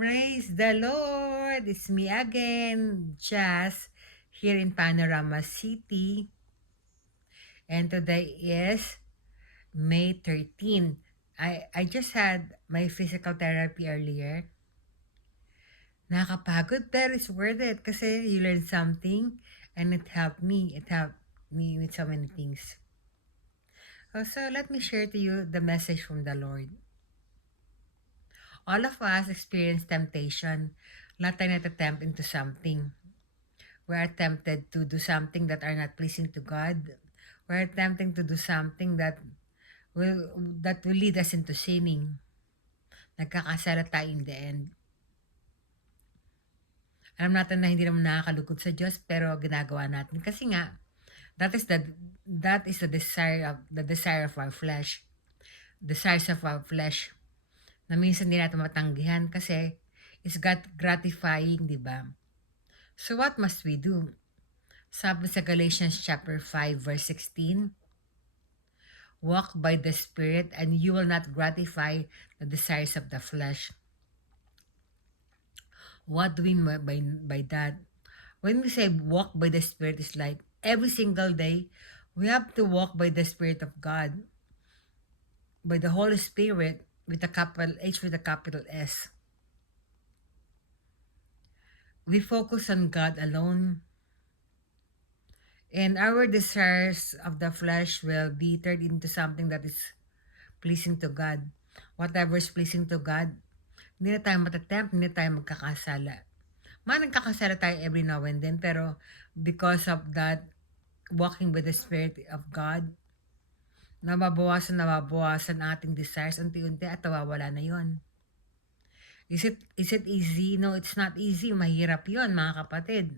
Praise the Lord! It's me again, Jazz, here in Panorama City. And today is May 13. I just had my physical therapy earlier. Nakakapagod pero it's worth it kasi you learn something and it helped me. It helped me with so many things. So let me share to you the message from the Lord. All of us experience temptation. Lahat tayo natatempt into something. We're tempted to do something that are not pleasing to God. We're tempting to do something that will lead us into sinning. Nagkakasala tayo in the end. Alam natin na hindi naman nakakalugod sa Diyos, pero ginagawa natin kasi nga that is the desire of our flesh. Desires of our flesh na minsan hindi natin matanggihan kasi it's gratifying, di ba? So what must we do? Sabi sa Galatians chapter 5 verse 16, walk by the Spirit and you will not gratify the desires of the flesh. What do we mean by that? When we say walk by the Spirit, it's like every single day, we have to walk by the Spirit of God, by the Holy Spirit, with a capital H with a capital S. We focus on God alone, and our desires of the flesh will be turned into something that is pleasing to God. Whatever is pleasing to God, hindi na tayo matatempt, hindi na tayo magkakasala. Nagkakasala tayo every now and then, pero because of that, walking with the Spirit of God, nababawasan ating desires unti-unti at nawawala na yon. Is it easy? No, it's not easy. Mahirap yon, mga kapatid.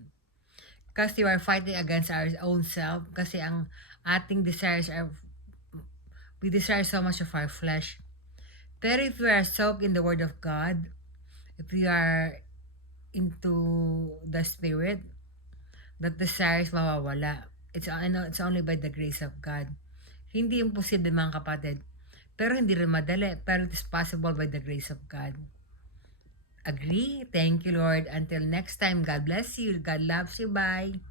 Because you are fighting against our own self. Kasi ang ating desires we desire so much of our flesh. Pero if we are soaked in the Word of God, if we are into the Spirit, that desires mawawala. It's only by the grace of God. Hindi imposible, mga kapatid. Pero hindi rin madali. Pero it is possible by the grace of God. Agree? Thank you, Lord. Until next time, God bless you. God loves you. Bye.